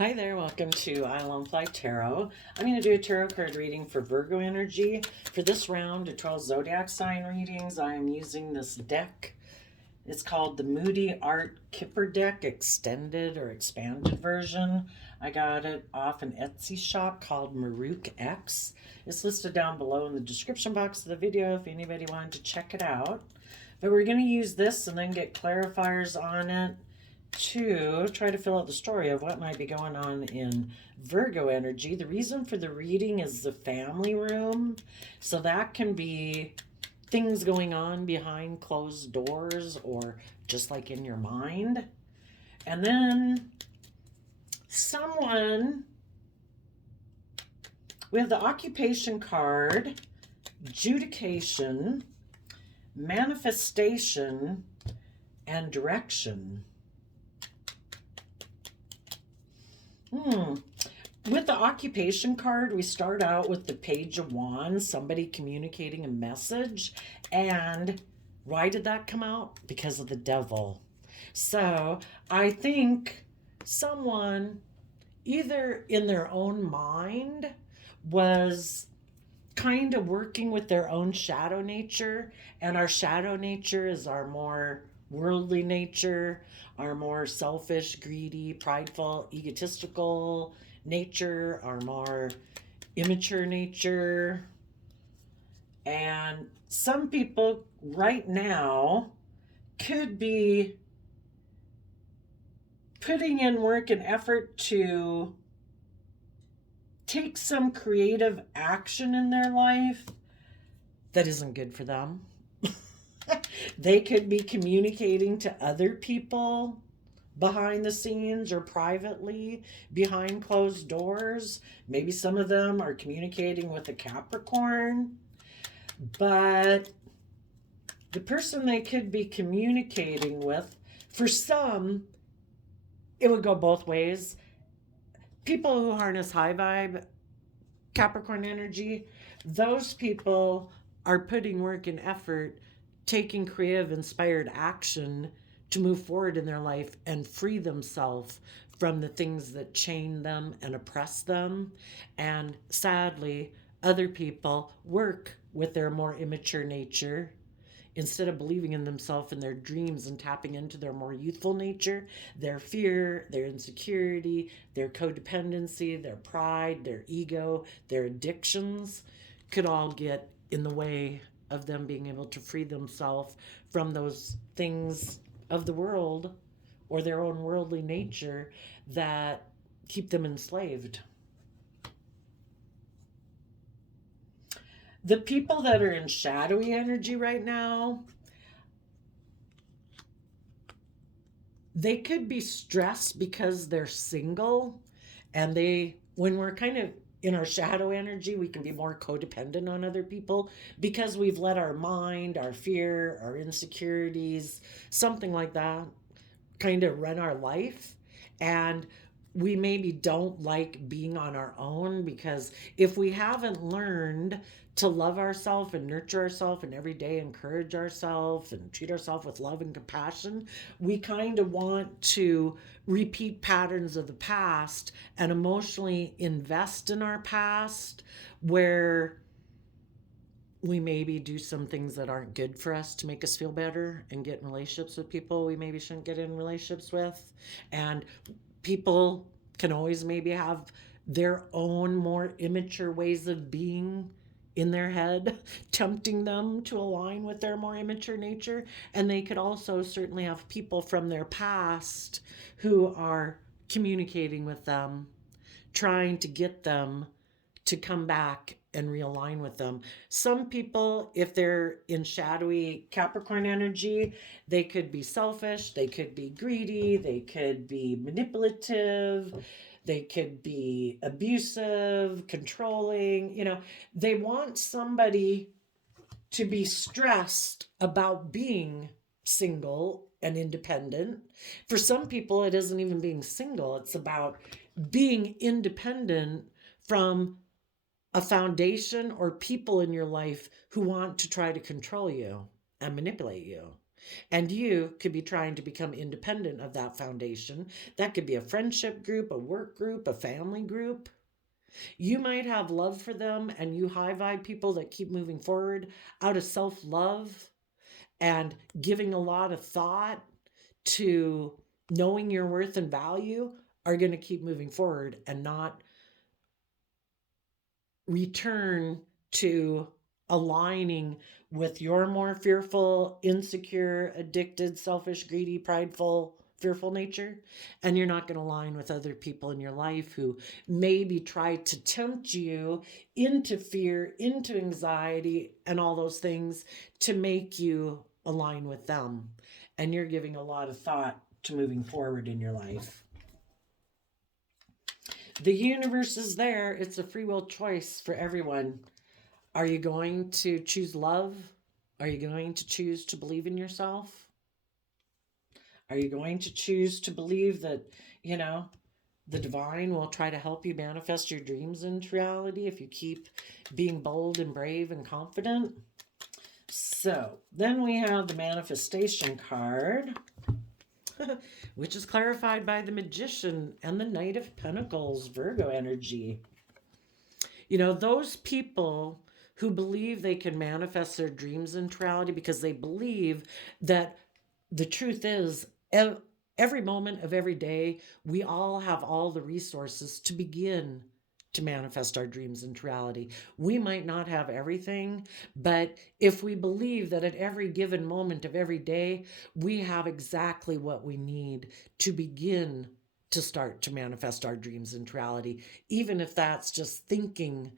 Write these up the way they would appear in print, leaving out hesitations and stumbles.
Hi there, welcome to I Lone Fly Tarot. I'm going to do a tarot card reading for Virgo energy. For this round of 12 zodiac sign readings, I am using this deck. It's called the Moody Art Kipper deck, extended or expanded version. I got it off an Etsy shop called Maruk X. It's listed down below in the description box of the video if anybody wanted to check it out. But we're going to use this and then get clarifiers on it to try to fill out the story of what might be going on in Virgo energy. The reason for the reading is the family room. So that can be things going on behind closed doors or just like in your mind. And then we have the occupation card, adjudication, manifestation, and direction. With the occupation card, we start out with the Page of Wands, somebody communicating a message. And why did that come out? Because of the devil. So I think someone, either in their own mind, was kind of working with their own shadow nature. And our shadow nature is our more worldly nature, our more selfish, greedy, prideful, egotistical nature, our more immature nature. And some people right now could be putting in work and effort to take some creative action in their life that isn't good for them. They could be communicating to other people behind the scenes or privately behind closed doors. Maybe some of them are communicating with a Capricorn. But the person they could be communicating with, for some, it would go both ways. People who harness high vibe Capricorn energy, those people are putting work and effort, taking creative, inspired action to move forward in their life and free themselves from the things that chain them and oppress them. And sadly, other people work with their more immature nature. Instead of believing in themselves and their dreams and tapping into their more youthful nature, their fear, their insecurity, their codependency, their pride, their ego, their addictions could all get in the way of them being able to free themselves from those things of the world or their own worldly nature that keep them enslaved. The people that are in shadowy energy right now, they could be stressed because they're single, and when we're kind of in our shadow energy, we can be more codependent on other people because we've let our mind, our fear, our insecurities, something like that, kind of run our life. And we maybe don't like being on our own, because if we haven't learned to love ourselves and nurture ourselves and every day encourage ourselves and treat ourselves with love and compassion, we kind of want to repeat patterns of the past and emotionally invest in our past, where we maybe do some things that aren't good for us to make us feel better and get in relationships with people we maybe shouldn't get in relationships with. And people can always maybe have their own more immature ways of being in their head, tempting them to align with their more immature nature. And they could also certainly have people from their past who are communicating with them, trying to get them to come back and realign with them. Some people, if they're in shadowy Capricorn energy, they could be selfish, they could be greedy, they could be manipulative, they could be abusive, controlling. They want somebody to be stressed about being single and independent. For some people, it isn't even being single, it's about being independent from a foundation or people in your life who want to try to control you and manipulate you. And you could be trying to become independent of that foundation. That could be a friendship group, a work group, a family group. You might have love for them and you high vibe people that keep moving forward out of self love and giving a lot of thought to knowing your worth and value are going to keep moving forward and not return to aligning with your more fearful, insecure, addicted, selfish, greedy, prideful, fearful nature. And you're not going to align with other people in your life who maybe try to tempt you into fear, into anxiety, and all those things to make you align with them. And you're giving a lot of thought to moving forward in your life. The universe is there. It's a free will choice for everyone. Are you going to choose love? Are you going to choose to believe in yourself? Are you going to choose to believe that, the divine will try to help you manifest your dreams into reality if you keep being bold and brave and confident? So then we have the manifestation card, which is clarified by the Magician and the Knight of Pentacles, Virgo energy. Those people who believe they can manifest their dreams into reality because they believe that the truth is every moment of every day, we all have all the resources to begin to manifest our dreams into reality. We might not have everything, but if we believe that at every given moment of every day, we have exactly what we need to begin to start to manifest our dreams into reality, even if that's just thinking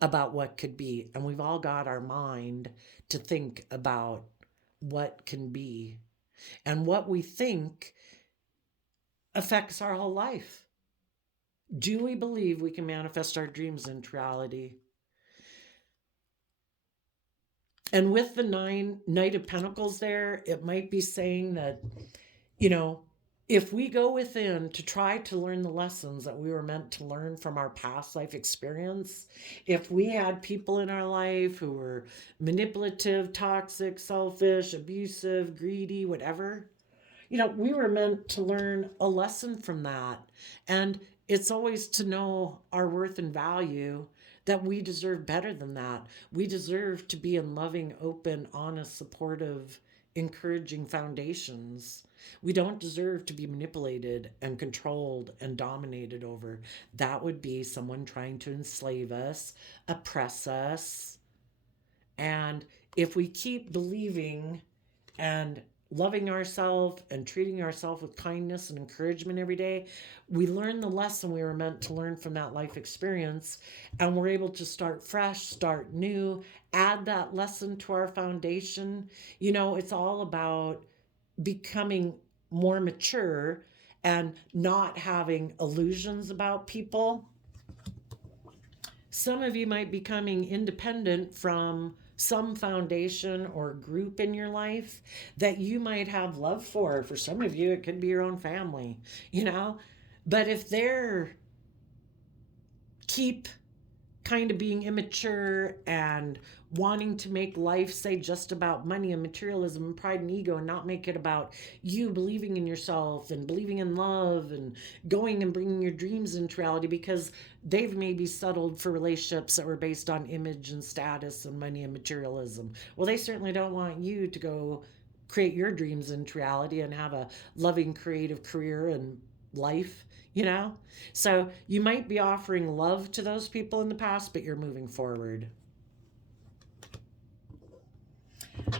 about what could be. And we've all got our mind to think about what can be. And what we think affects our whole life. Do we believe we can manifest our dreams into reality? And with the Knight of Pentacles there, it might be saying that, if we go within to try to learn the lessons that we were meant to learn from our past life experience, if we had people in our life who were manipulative, toxic, selfish, abusive, greedy, whatever, we were meant to learn a lesson from that. And it's always to know our worth and value, that we deserve better than that. We deserve to be in loving, open, honest, supportive, encouraging foundations. We don't deserve to be manipulated and controlled and dominated over. That would be someone trying to enslave us, oppress us. And if we keep believing and loving ourselves and treating ourselves with kindness and encouragement every day, we learn the lesson we were meant to learn from that life experience, and we're able to start fresh, start new, add that lesson to our foundation. It's all about becoming more mature and not having illusions about people. Some of you might be becoming independent from some foundation or group in your life that you might have love for. For some of you, it could be your own family, But if they're keep kind of being immature and wanting to make life say just about money and materialism and pride and ego, and not make it about you believing in yourself and believing in love and going and bringing your dreams into reality, because they've maybe settled for relationships that were based on image and status and money and materialism. Well, they certainly don't want you to go create your dreams into reality and have a loving, creative career and life. So you might be offering love to those people in the past, but you're moving forward.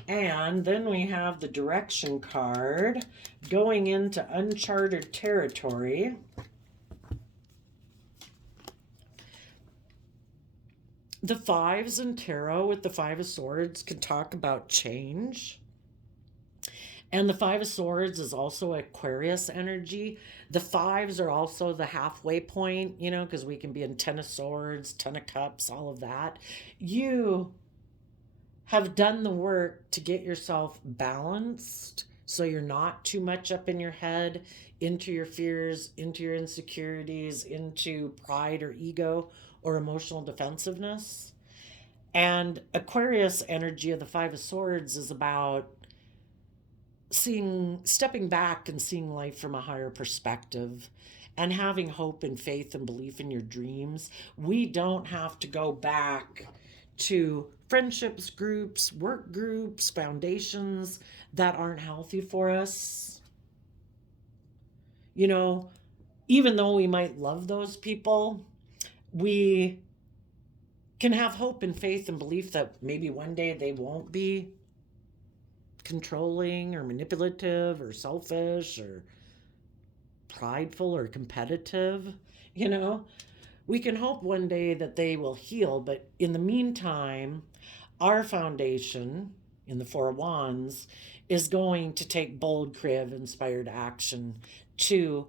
And then we have the direction card, going into uncharted territory. The fives in tarot with the Five of Swords can talk about change. And the Five of Swords is also Aquarius energy. The fives are also the halfway point, because we can be in Ten of Swords, Ten of Cups, all of that. You have done the work to get yourself balanced so you're not too much up in your head, into your fears, into your insecurities, into pride or ego or emotional defensiveness. And Aquarius energy of the Five of Swords is about stepping back and seeing life from a higher perspective and having hope and faith and belief in your dreams. We don't have to go back to friendships groups, work groups, foundations that aren't healthy for us. You know, even though we might love those people, we can have hope and faith and belief that maybe one day they won't be controlling or manipulative or selfish or prideful or competitive. You know, we can hope one day that they will heal, but in the meantime, our foundation in the Four of Wands is going to take bold, creative, inspired action to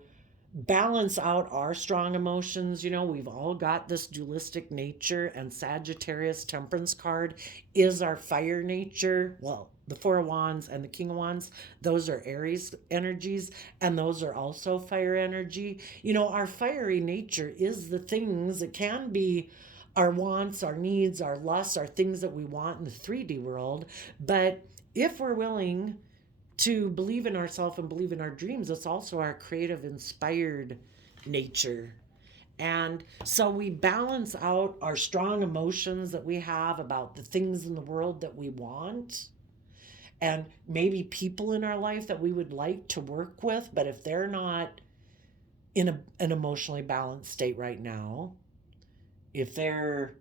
balance out our strong emotions. You know, we've all got this dualistic nature, and Sagittarius Temperance card is our fire nature. Well, the Four of Wands and the King of Wands, those are Aries energies, and those are also fire energy. You know, our fiery nature is the things, it can be our wants, our needs, our lusts, our things that we want in the 3D world. But if we're willing to believe in ourselves and believe in our dreams, it's also our creative, inspired nature. And so we balance out our strong emotions that we have about the things in the world that we want, and maybe people in our life that we would like to work with, but if they're not in an emotionally balanced state right now, if they're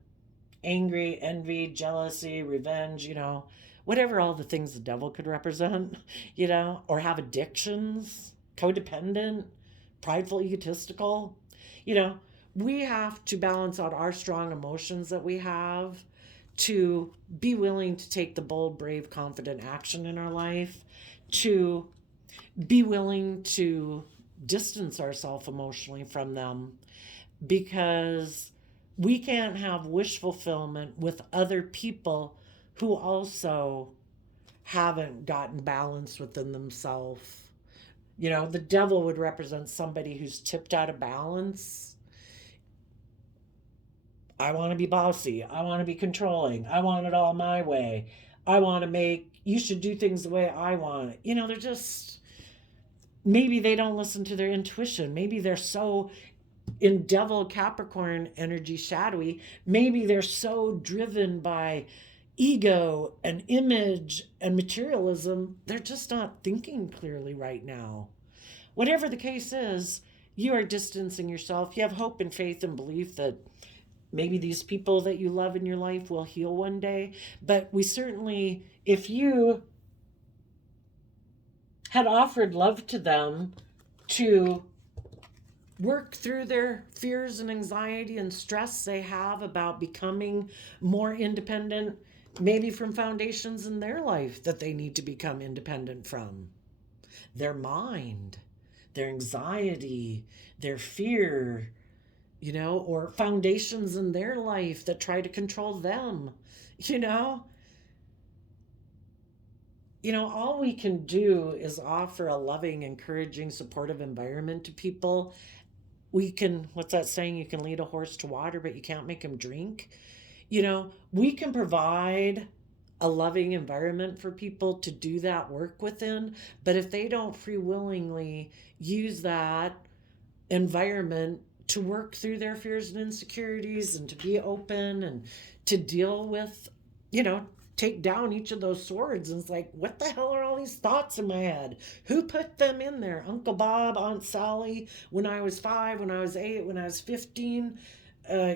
angry, envy, jealousy, revenge, you know, whatever all the things the devil could represent, you know, or have addictions, codependent, prideful, egotistical, you know, we have to balance out our strong emotions that we have to be willing to take the bold, brave, confident action in our life, to be willing to distance ourselves emotionally from them, because we can't have wish fulfillment with other people who also haven't gotten balance within themselves. You know, the devil would represent somebody who's tipped out of balance. I want to be bossy. I want to be controlling. I want it all my way. I want to you should do things the way I want it. You know, they're just, maybe they don't listen to their intuition. Maybe they're so in devil Capricorn energy shadowy. Maybe they're so driven by ego and image and materialism, they're just not thinking clearly right now. Whatever the case is, you are distancing yourself. You have hope and faith and belief that maybe these people that you love in your life will heal one day. But we certainly, if you had offered love to them to work through their fears and anxiety and stress they have about becoming more independent, maybe from foundations in their life that they need to become independent from, their mind, their anxiety, their fear, you know, or foundations in their life that try to control them, you know. You know, all we can do is offer a loving, encouraging, supportive environment to people. We can, what's that saying? You can lead a horse to water, but you can't make him drink. You know, we can provide a loving environment for people to do that work within, but if they don't free willingly use that environment to work through their fears and insecurities and to be open and to deal with, you know, take down each of those swords, and it's like, what the hell are all these thoughts in my head? Who put them in there? Uncle Bob, Aunt Sally, when I was 5, when I was 8, when I was 15,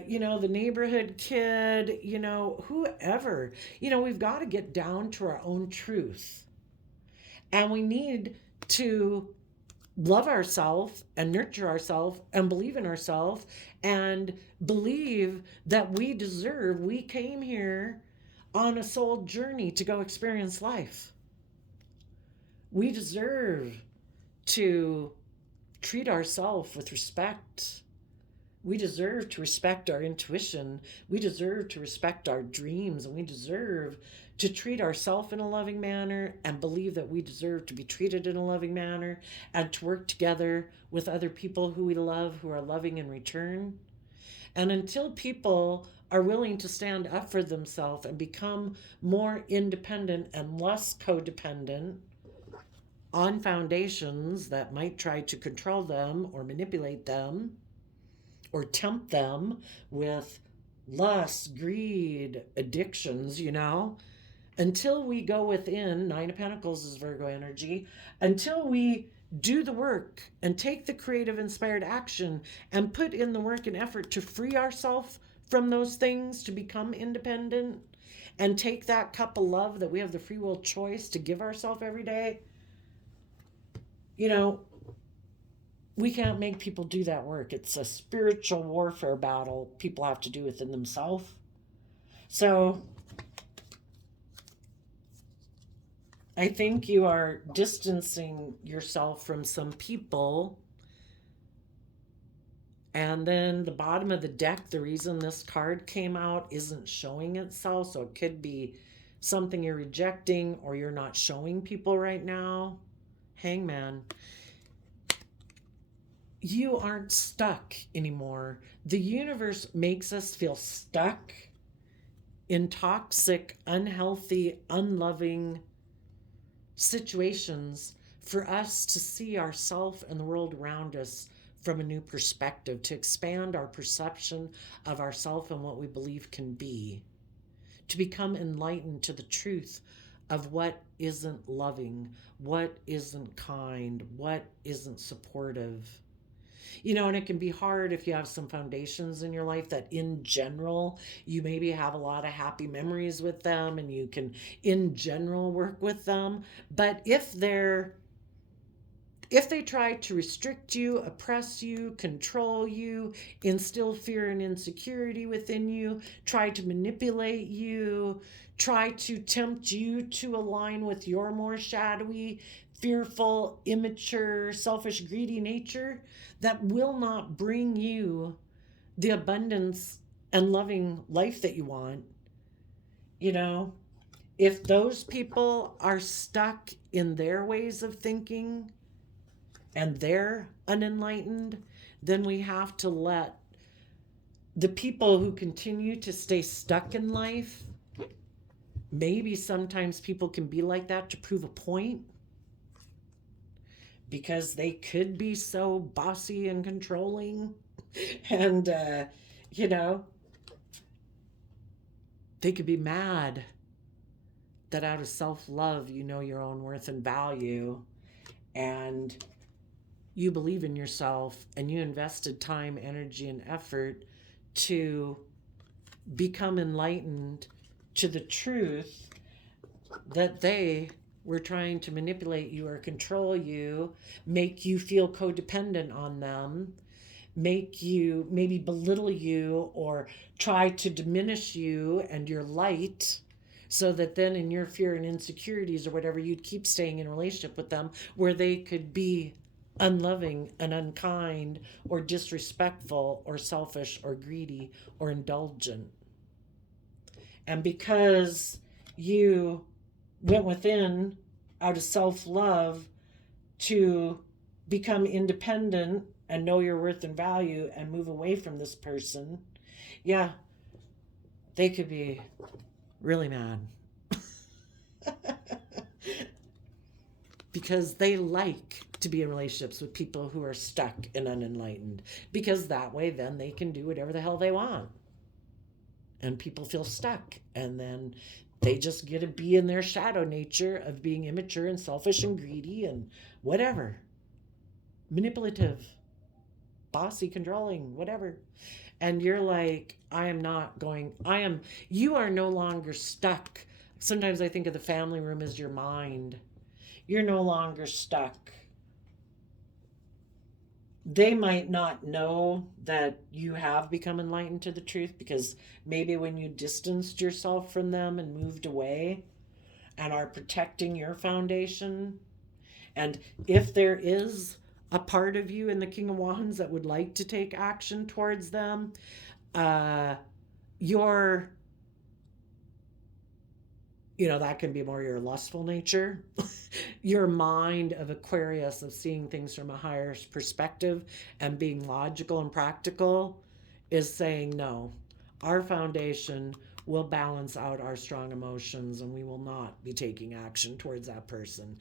you know, the neighborhood kid, you know, whoever. You know, we've got to get down to our own truth. And we need to love ourselves and nurture ourselves and believe in ourselves and believe that we came here on a soul journey to go experience life. We deserve to treat ourselves with respect. We deserve to respect our intuition. We deserve to respect our dreams, and we deserve to treat ourselves in a loving manner and believe that we deserve to be treated in a loving manner, and to work together with other people who we love, who are loving in return. And until people are willing to stand up for themselves and become more independent and less codependent, on foundations that might try to control them or manipulate them or tempt them with lust, greed, addictions, until we go within. Nine of Pentacles is Virgo energy. Until we do the work and take the creative inspired action and put in the work and effort to free ourselves from those things, to become independent and take that cup of love that we have the free will choice to give ourselves every day, we can't make people do that work. It's a spiritual warfare battle people have to do within themselves. So I think you are distancing yourself from some people. And then the bottom of the deck, the reason this card came out isn't showing itself. So it could be something you're rejecting or you're not showing people right now. Hangman. You aren't stuck anymore. The universe makes us feel stuck in toxic, unhealthy, unloving situations for us to see ourselves and the world around us from a new perspective, to expand our perception of ourselves and what we believe can be, to become enlightened to the truth of what isn't loving, what isn't kind, what isn't supportive. And it can be hard if you have some foundations in your life that in general, you maybe have a lot of happy memories with them and you can in general work with them. But if they try to restrict you, oppress you, control you, instill fear and insecurity within you, try to manipulate you, try to tempt you to align with your more shadowy, fearful, immature, selfish, greedy nature, that will not bring you the abundance and loving life that you want. If those people are stuck in their ways of thinking and they're unenlightened, then we have to let the people who continue to stay stuck in life, maybe sometimes people can be like that to prove a point, because they could be so bossy and controlling. And, they could be mad that out of self-love, you know your own worth and value, and you believe in yourself, and you invested time, energy, and effort to become enlightened to the truth that they were trying to manipulate you or control you, make you feel codependent on them, make you maybe belittle you or try to diminish you and your light, so that then in your fear and insecurities or whatever, you'd keep staying in a relationship with them where they could be unloving and unkind or disrespectful or selfish or greedy or indulgent. And because you went within out of self-love to become independent and know your worth and value and move away from this person, they could be really mad. Because they like to be in relationships with people who are stuck and unenlightened, because that way then they can do whatever the hell they want. And people feel stuck, and then they just get to be in their shadow nature of being immature and selfish and greedy and whatever. Manipulative, bossy, controlling, whatever. And you're like, you are no longer stuck. Sometimes I think of the family room as your mind. You're no longer stuck. They might not know that you have become enlightened to the truth, because maybe when you distanced yourself from them and moved away and are protecting your foundation, and if there is a part of you in the King of Wands that would like to take action towards them, that can be more your lustful nature. Your mind of Aquarius, of seeing things from a higher perspective and being logical and practical, is saying, no, our foundation will balance out our strong emotions and we will not be taking action towards that person.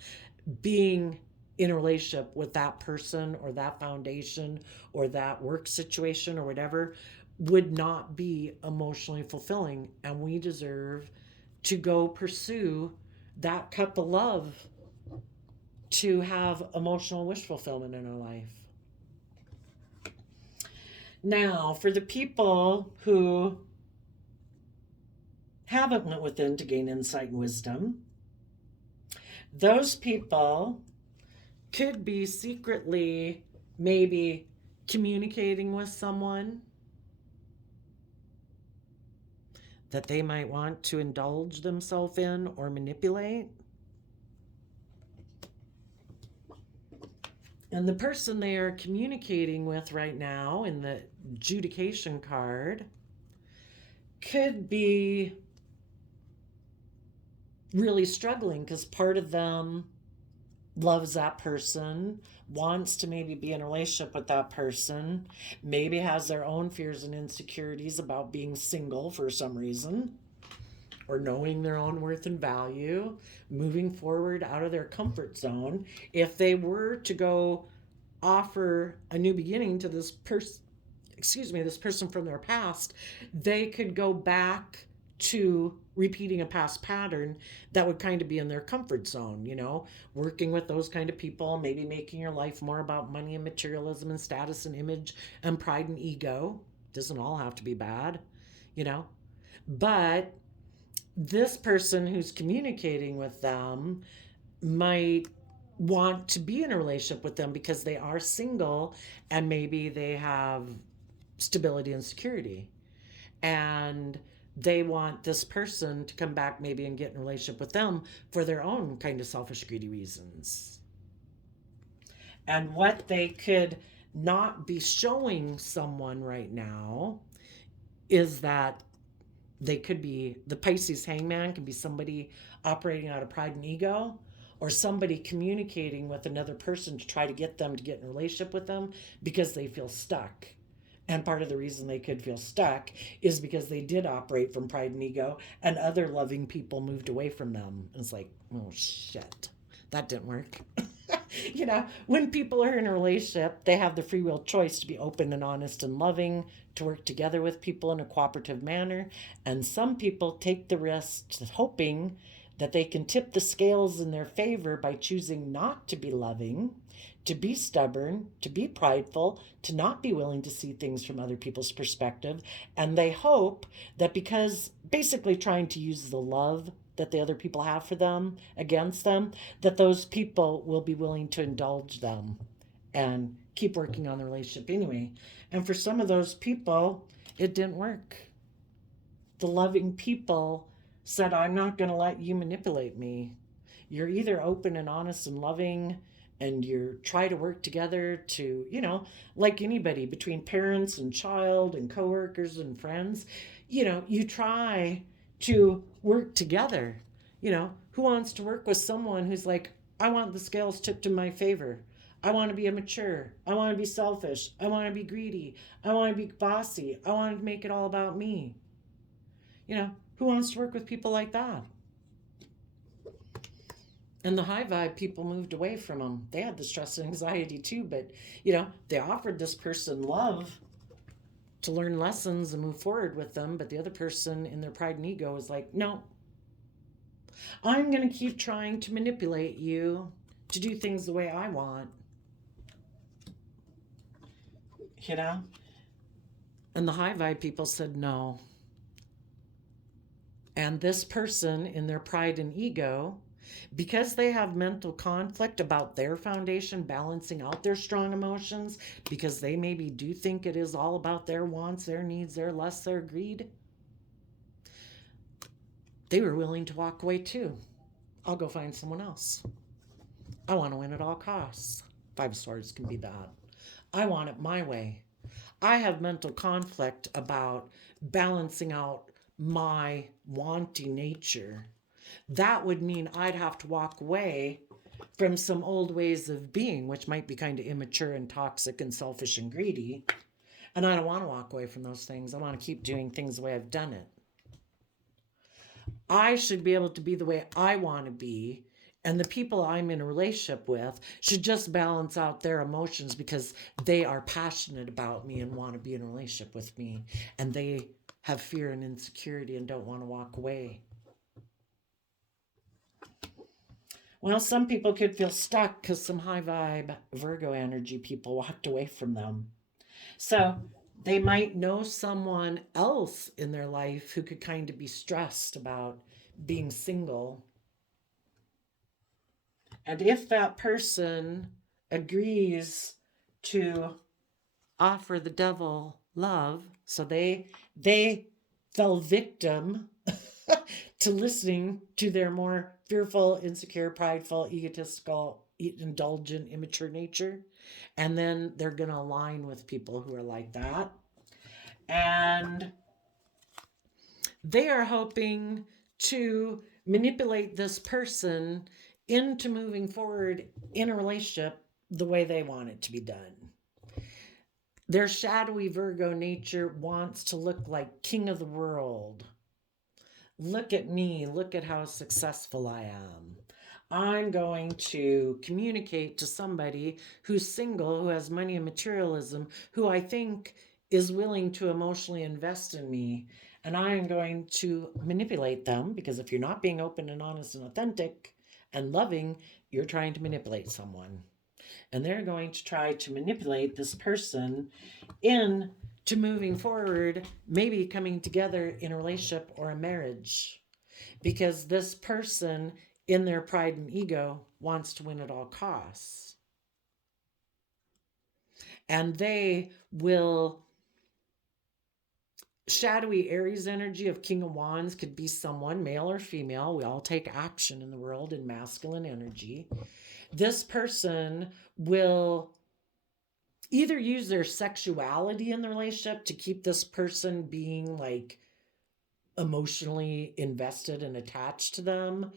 being in a relationship with that person or that foundation or that work situation or whatever would not be emotionally fulfilling. And we deserve to go pursue that cup of love to have emotional wish fulfillment in our life. Now, for the people who haven't went within to gain insight and wisdom, those people could be secretly maybe communicating with someone that they might want to indulge themselves in or manipulate. And the person they are communicating with right now in the adjudication card could be really struggling because part of them loves that person, wants to maybe be in a relationship with that person, maybe has their own fears and insecurities about being single for some reason, or knowing their own worth and value, moving forward out of their comfort zone. If they were to go offer a new beginning to this person, this person from their past, they could go back to repeating a past pattern that would kind of be in their comfort zone, working with those kind of people, maybe making your life more about money and materialism and status and image and pride and ego. Doesn't all have to be bad, but this person who's communicating with them might want to be in a relationship with them because they are single and maybe they have stability and security. And they want this person to come back maybe and get in a relationship with them for their own kind of selfish, greedy reasons. And what they could not be showing someone right now is that they could be, the Pisces hangman can be somebody operating out of pride and ego, or somebody communicating with another person to try to get them to get in a relationship with them because they feel stuck. And part of the reason they could feel stuck is because they did operate from pride and ego and other loving people moved away from them. It's like, oh shit, that didn't work. When people are in a relationship, they have the free will choice to be open and honest and loving, to work together with people in a cooperative manner. And some people take the risk hoping that they can tip the scales in their favor by choosing not to be loving, to be stubborn, to be prideful, to not be willing to see things from other people's perspective. And they hope that because basically trying to use the love that the other people have for them against them, that those people will be willing to indulge them and keep working on the relationship anyway. And for some of those people, it didn't work. The loving people said, I'm not going to let you manipulate me. You're either open and honest and loving, and you try to work together to, like anybody, between parents and child and coworkers and friends, you try to work together. Who wants to work with someone who's like, I want the scales tipped in my favor. I want to be immature. I want to be selfish. I want to be greedy. I want to be bossy. I want to make it all about me. Who wants to work with people like that? And the high vibe people moved away from them. They had the stress and anxiety too, but they offered this person love to learn lessons and move forward with them, but the other person in their pride and ego is like, no, I'm going to keep trying to manipulate you to do things the way I want. And the high vibe people said no. And this person in their pride and ego, because they have mental conflict about their foundation balancing out their strong emotions, because they maybe do think it is all about their wants, their needs, their lusts, their greed, they were willing to walk away too. I'll go find someone else. I want to win at all costs. 5 Swords can be that. I want it my way. I have mental conflict about balancing out my wanting nature. That would mean I'd have to walk away from some old ways of being, which might be kind of immature and toxic and selfish and greedy. And I don't want to walk away from those things. I want to keep doing things the way I've done it. I should be able to be the way I want to be And the people I'm in a relationship with should just balance out their emotions because they are passionate about me and want to be in a relationship with me. And they have fear and insecurity and don't want to walk away. Well, some people could feel stuck because some high vibe Virgo energy people walked away from them. So they might know someone else in their life who could kind of be stressed about being single. And if that person agrees to offer the devil love, so they fell victim to listening to their more fearful, insecure, prideful, egotistical, indulgent, immature nature. And then they're going to align with people who are like that. And they are hoping to manipulate this person into moving forward in a relationship the way they want it to be done. Their shadowy Virgo nature wants to look like king of the world. Look at me. Look at how successful I am. I'm going to communicate to somebody who's single, who has money and materialism, who I think is willing to emotionally invest in me. And I'm going to manipulate them because if you're not being open and honest and authentic and loving, you're trying to manipulate someone. And they're going to try to manipulate this person into moving forward, maybe coming together in a relationship or a marriage. Because this person, in their pride and ego, wants to win at all costs. And they will. Shadowy Aries energy of King of Wands could be someone, male or female. We all take action in the world in masculine energy. This person will either use their sexuality in the relationship to keep this person being like emotionally invested and attached to them.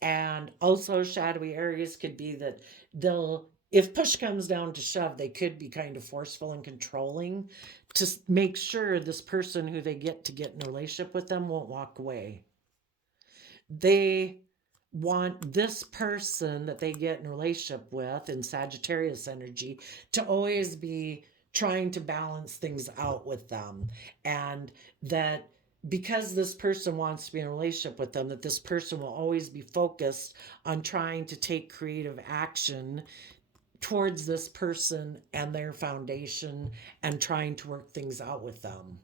And also, shadowy Aries could be that they'll, if push comes down to shove, they could be kind of forceful and controlling to make sure this person who they get in a relationship with them won't walk away. They want this person that they get in a relationship with in Sagittarius energy to always be trying to balance things out with them. And that because this person wants to be in a relationship with them, that this person will always be focused on trying to take creative action towards this person and their foundation and trying to work things out with them.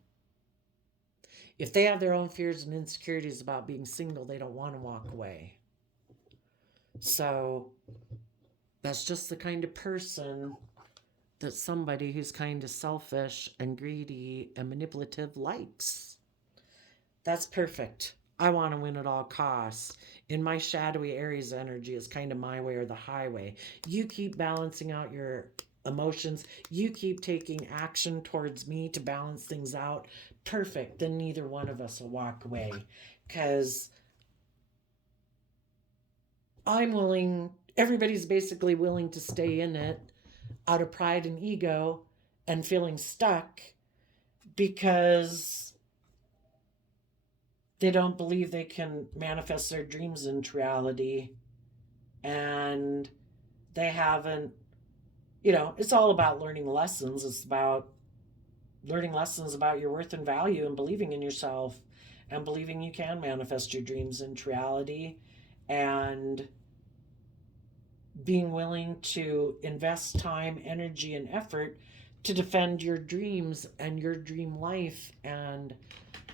If they have their own fears and insecurities about being single, they don't want to walk away. So that's just the kind of person that somebody who's kind of selfish and greedy and manipulative likes. That's perfect. I want to win at all costs. In my shadowy Aries energy, it's kind of my way or the highway. You keep balancing out your emotions. You keep taking action towards me to balance things out. Perfect. Then neither one of us will walk away because I'm willing, everybody's basically willing to stay in it out of pride and ego and feeling stuck because they don't believe they can manifest their dreams into reality. And they haven't, it's all about learning lessons. It's about learning lessons about your worth and value and believing in yourself and believing you can manifest your dreams into reality and being willing to invest time, energy, and effort to defend your dreams and your dream life and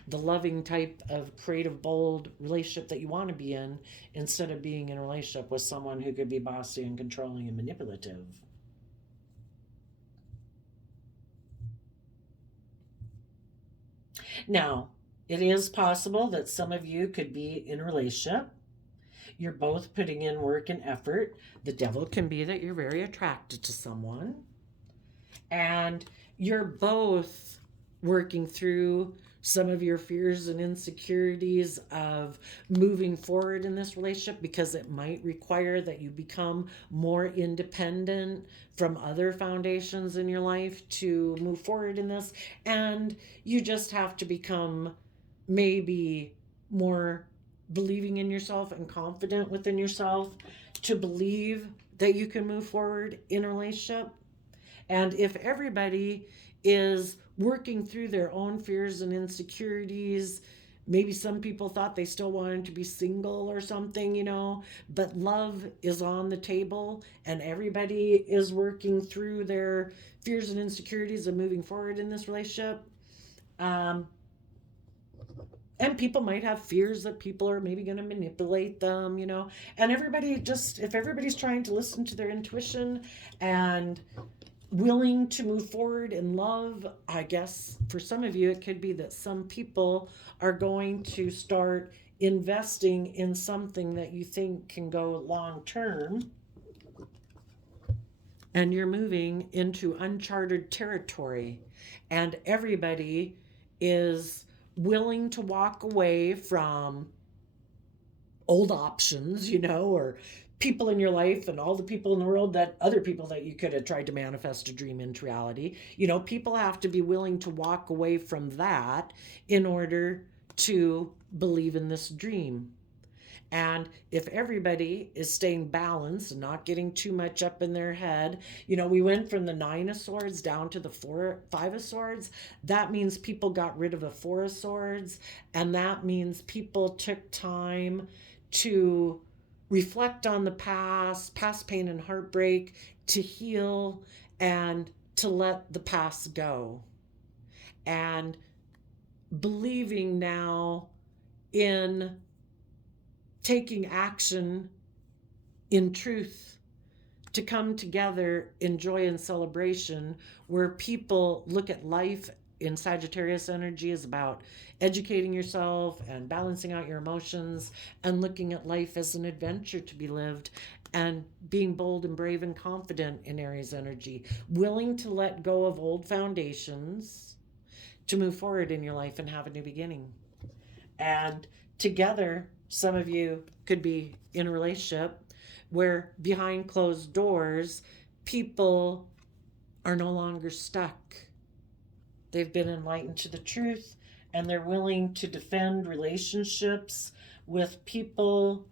the loving type of creative, bold relationship that you want to be in instead of being in a relationship with someone who could be bossy and controlling and manipulative. Now, it is possible that some of you could be in a relationship. You're both putting in work and effort. The devil can be that you're very attracted to someone. And you're both working through some of your fears and insecurities of moving forward in this relationship because it might require that you become more independent from other foundations in your life to move forward in this. And you just have to become maybe more believing in yourself and confident within yourself to believe that you can move forward in a relationship. And if everybody is working through their own fears and insecurities, maybe some people thought they still wanted to be single or something, but love is on the table and everybody is working through their fears and insecurities and moving forward in this relationship. Um, and people might have fears that people are maybe going to manipulate them, and if everybody's trying to listen to their intuition and willing to move forward in love, I guess for some of you, it could be that some people are going to start investing in something that you think can go long term. And you're moving into uncharted territory. And everybody is willing to walk away from old options, or people in your life and all the people in the world that other people that you could have tried to manifest a dream into reality. People have to be willing to walk away from that in order to believe in this dream. And if everybody is staying balanced and not getting too much up in their head, we went from the 9 of Swords down to the 5 of Swords. That means people got rid of a 4 of Swords. And that means people took time to reflect on the past pain and heartbreak, to heal and to let the past go. And believing now in taking action in truth to come together in joy and celebration, where people look at life in Sagittarius energy is about educating yourself and balancing out your emotions and looking at life as an adventure to be lived, and being bold and brave and confident in Aries energy, willing to let go of old foundations to move forward in your life and have a new beginning. And together, some of you could be in a relationship where behind closed doors, people are no longer stuck. They've been enlightened to the truth, and they're willing to defend relationships with people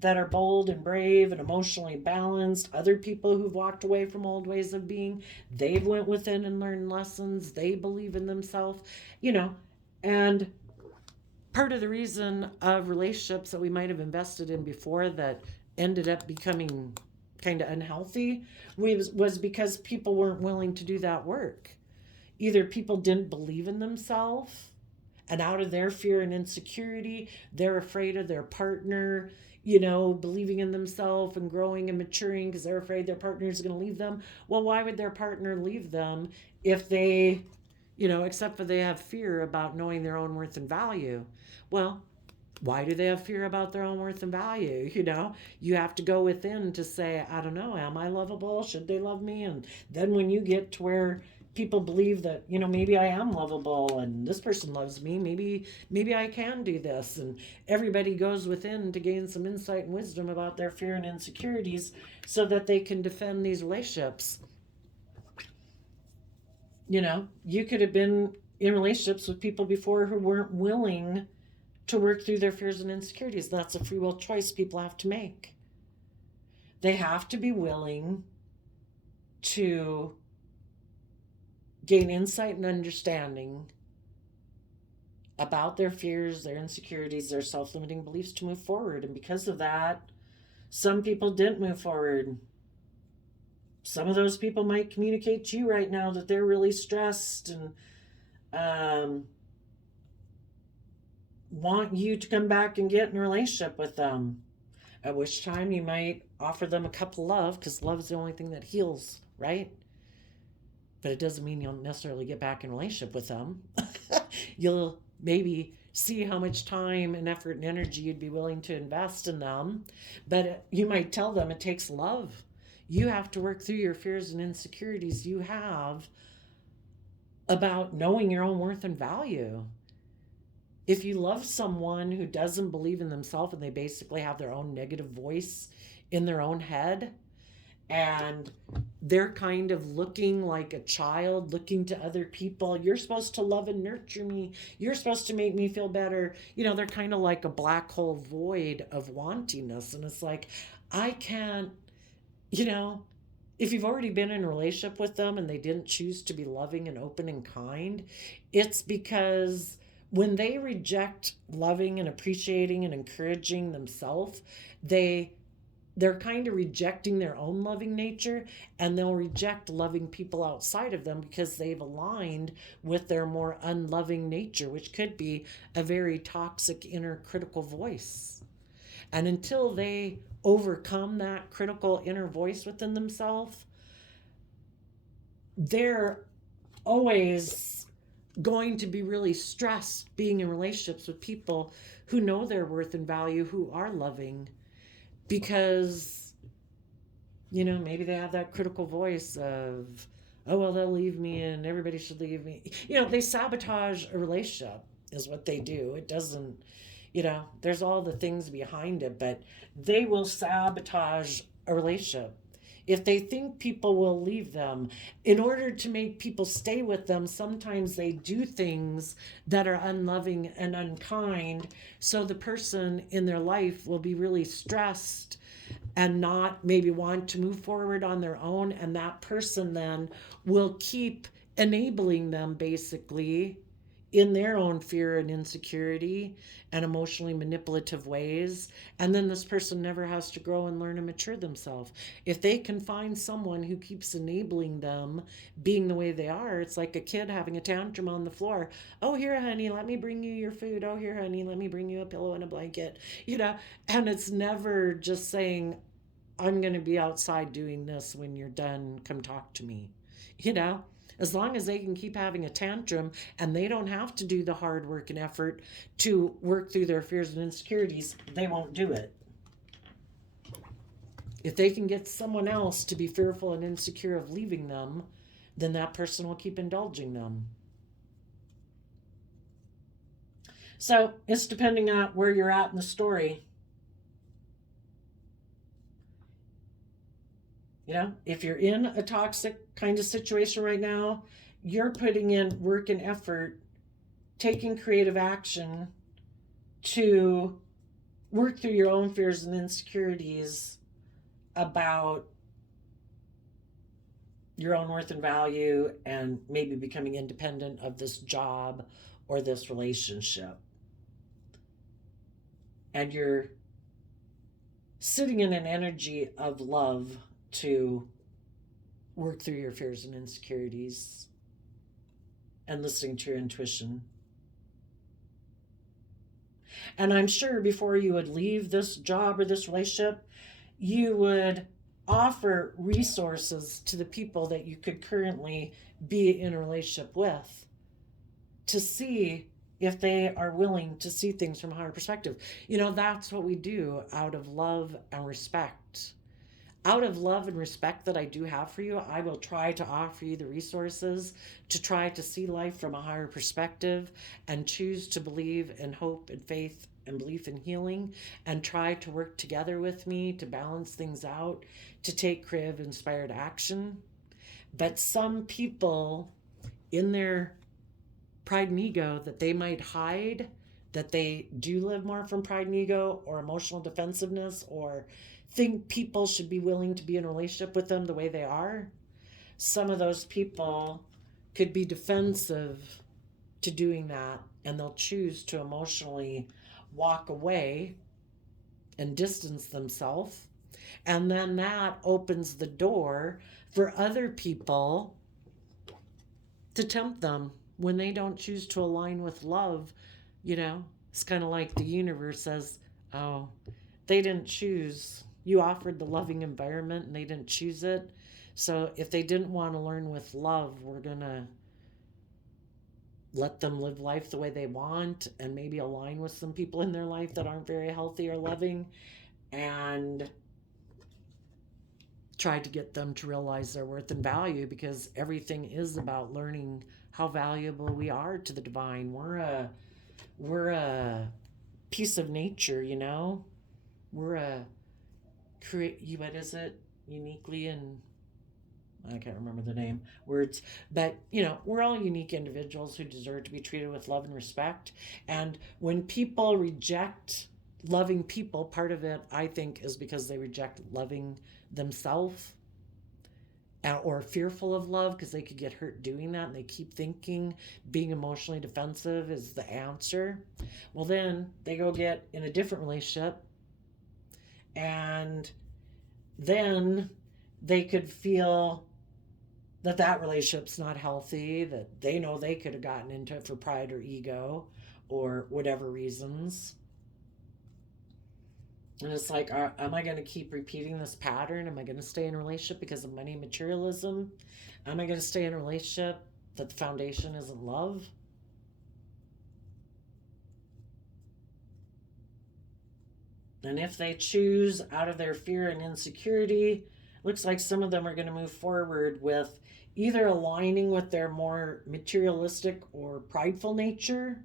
that are bold and brave and emotionally balanced. Other people who've walked away from old ways of being, they've went within and learned lessons. They believe in themselves, and part of the reason of relationships that we might have invested in before that ended up becoming kind of unhealthy was because people weren't willing to do that work. Either people didn't believe in themselves, and out of their fear and insecurity, they're afraid of their partner, believing in themselves and growing and maturing because they're afraid their partner is going to leave them. Well, why would their partner leave them if they, except for they have fear about knowing their own worth and value? Well, why do they have fear about their own worth and value? You have to go within to say, I don't know, am I lovable? Should they love me? And then when you get to where people believe that, maybe I am lovable and this person loves me, maybe I can do this. And everybody goes within to gain some insight and wisdom about their fear and insecurities so that they can defend these relationships. You could have been in relationships with people before who weren't willing to work through their fears and insecurities. That's a free will choice people have to make. They have to be willing to gain insight and understanding about their fears, their insecurities, their self-limiting beliefs to move forward. And because of that, some people didn't move forward. Some of those people might communicate to you right now that they're really stressed and want you to come back and get in a relationship with them. At which time you might offer them a cup of love, because love is the only thing that heals, right? But it doesn't mean you'll necessarily get back in a relationship with them. You'll maybe see how much time and effort and energy you'd be willing to invest in them. But you might tell them it takes love. You have to work through your fears and insecurities you have about knowing your own worth and value. If you love someone who doesn't believe in themselves and they basically have their own negative voice in their own head, and they're kind of looking like a child, looking to other people, you're supposed to love and nurture me, you're supposed to make me feel better. They're kind of like a black hole void of wantingness. And it's like, I can't, you know, if you've already been in a relationship with them and they didn't choose to be loving and open and kind, it's because when they reject loving and appreciating and encouraging themselves, they they're kind of rejecting their own loving nature, and they'll reject loving people outside of them because they've aligned with their more unloving nature, which could be a very toxic inner critical voice. And until they overcome that critical inner voice within themselves, they're always going to be really stressed being in relationships with people who know their worth and value, who are loving, because, maybe they have that critical voice of, oh, well, they'll leave me and everybody should leave me. They sabotage a relationship, is what they do. It doesn't, there's all the things behind it, but they will sabotage a relationship. If they think people will leave them, in order to make people stay with them, sometimes they do things that are unloving and unkind. So the person in their life will be really stressed and not maybe want to move forward on their own. And that person then will keep enabling them basically in their own fear and insecurity and emotionally manipulative ways. And then this person never has to grow and learn and mature themselves. If they can find someone who keeps enabling them being the way they are, it's like a kid having a tantrum on the floor. Oh, here, honey, let me bring you your food. Oh, here, honey, let me bring you a pillow and a blanket. And it's never just saying, I'm going to be outside doing this. When you're done, come talk to me. As long as they can keep having a tantrum and they don't have to do the hard work and effort to work through their fears and insecurities, they won't do it. If they can get someone else to be fearful and insecure of leaving them, then that person will keep indulging them. So it's depending on where you're at in the story. If you're in a toxic kind of situation right now, you're putting in work and effort, taking creative action to work through your own fears and insecurities about your own worth and value, and maybe becoming independent of this job or this relationship. And you're sitting in an energy of love to work through your fears and insecurities and listening to your intuition. And I'm sure before you would leave this job or this relationship, you would offer resources to the people that you could currently be in a relationship with to see if they are willing to see things from a higher perspective. That's what we do out of love and respect. Out of love and respect that I do have for you, I will try to offer you the resources to try to see life from a higher perspective and choose to believe in hope and faith and belief in healing, and try to work together with me to balance things out, to take creative, inspired action. But some people, in their pride and ego, that they might hide that they do live more from pride and ego or emotional defensiveness, or think people should be willing to be in a relationship with them the way they are. Some of those people could be defensive to doing that, and they'll choose to emotionally walk away and distance themselves. And then that opens the door for other people to tempt them when they don't choose to align with love. It's kind of like the universe says, oh, they didn't choose. You offered the loving environment and they didn't choose it. So if they didn't want to learn with love, we're going to let them live life the way they want, and maybe align with some people in their life that aren't very healthy or loving, and try to get them to realize their worth and value, because everything is about learning how valuable we are to the divine. We're a piece of nature, We're a what is it? Uniquely, and I can't remember the name words, but we're all unique individuals who deserve to be treated with love and respect. And when people reject loving people, part of it, I think, is because they reject loving themselves, or fearful of love because they could get hurt doing that, and they keep thinking being emotionally defensive is the answer. Well, then they go get in a different relationship, and then they could feel that that relationship's not healthy, that they know they could have gotten into it for pride or ego or whatever reasons. And it's like, am I going to keep repeating this pattern? Am I going to stay in a relationship because of money materialism? Am I going to stay in a relationship that the foundation isn't love? And if they choose out of their fear and insecurity, looks like some of them are going to move forward with either aligning with their more materialistic or prideful nature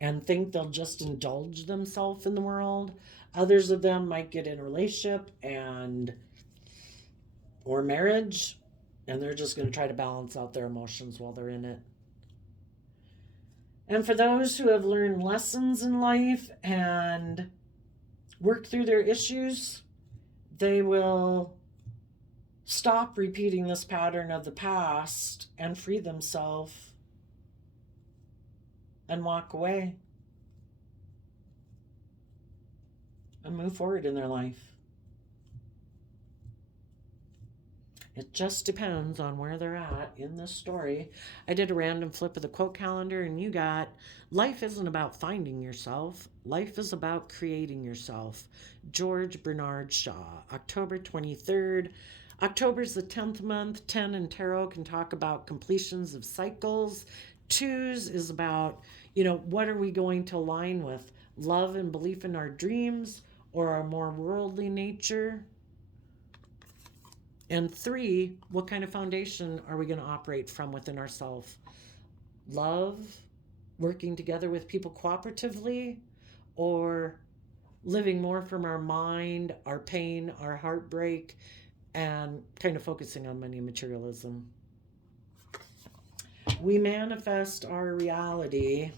and think they'll just indulge themselves in the world. Others of them might get in a relationship and or marriage, and they're just going to try to balance out their emotions while they're in it. And for those who have learned lessons in life and worked through their issues, they will stop repeating this pattern of the past and free themselves and walk away and move forward in their life. It just depends on where they're at in this story. I did a random flip of the quote calendar, and you got, life isn't about finding yourself. Life is about creating yourself. George Bernard Shaw, October 23rd. October's the 10th month. 10 in tarot can talk about completions of cycles. 2s is about, what are we going to align with? Love and belief in our dreams or our more worldly nature? And 3, what kind of foundation are we going to operate from within ourselves? Love, working together with people cooperatively, or living more from our mind, our pain, our heartbreak, and kind of focusing on money and materialism? We manifest our reality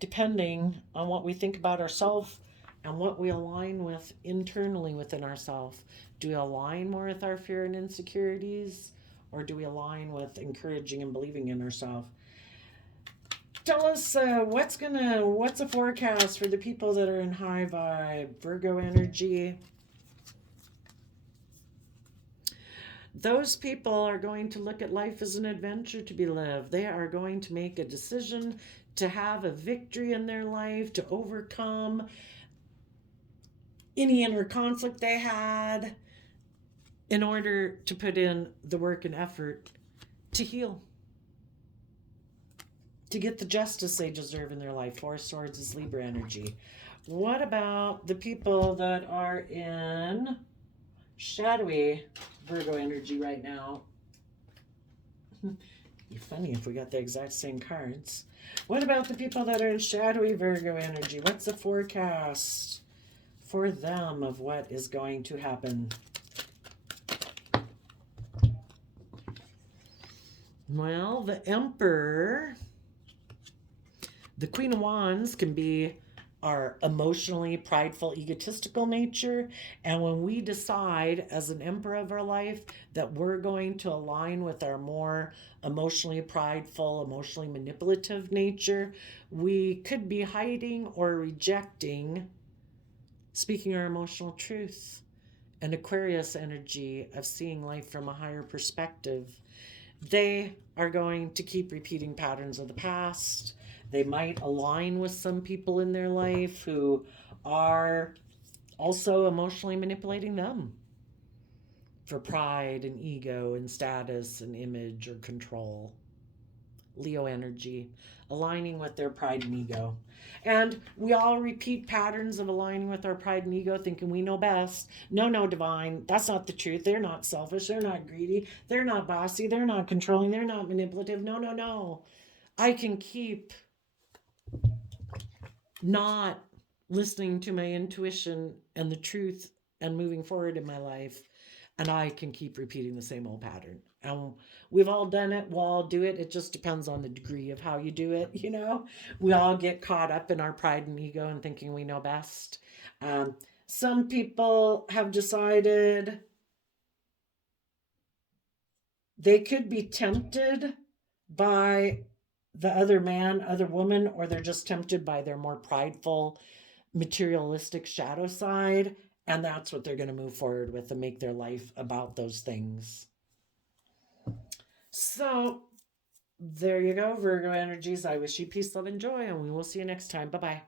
depending on what we think about ourselves and what we align with internally within ourselves. Do we align more with our fear and insecurities, or do we align with encouraging and believing in ourselves? Tell us what's a forecast for the people that are in high vibe, Virgo energy. Those people are going to look at life as an adventure to be lived. They are going to make a decision to have a victory in their life, to overcome any inner conflict they had, in order to put in the work and effort to heal, to get the justice they deserve in their life. 4 Swords is Libra energy. What about the people that are in shadowy Virgo energy right now? It'd be funny if we got the exact same cards. What about the people that are in shadowy Virgo energy? What's the forecast for them of what is going to happen? Well, the Emperor, the Queen of Wands can be our emotionally prideful, egotistical nature. And when we decide as an emperor of our life that we're going to align with our more emotionally prideful, emotionally manipulative nature, we could be hiding or rejecting speaking our emotional truth. And Aquarius energy of seeing life from a higher perspective. They are going to keep repeating patterns of the past. They might align with some people in their life who are also emotionally manipulating them for pride and ego and status and image or control. Leo energy, aligning with their pride and ego. And we all repeat patterns of aligning with our pride and ego, thinking we know best. No, divine, that's not the truth. They're not selfish. They're not greedy. They're not bossy. They're not controlling. They're not manipulative. No. I can keep not listening to my intuition and the truth and moving forward in my life. and I can keep repeating the same old pattern. And we've all done it. We'll all do it. It just depends on the degree of how you do it. We all get caught up in our pride and ego and thinking we know best. Um, some people have decided they could be tempted by the other man, other woman, or they're just tempted by their more prideful, materialistic shadow side. And that's what they're going to move forward with and make their life about those things. So there you go, Virgo energies. I wish you peace, love, and joy, and we will see you next time. Bye bye.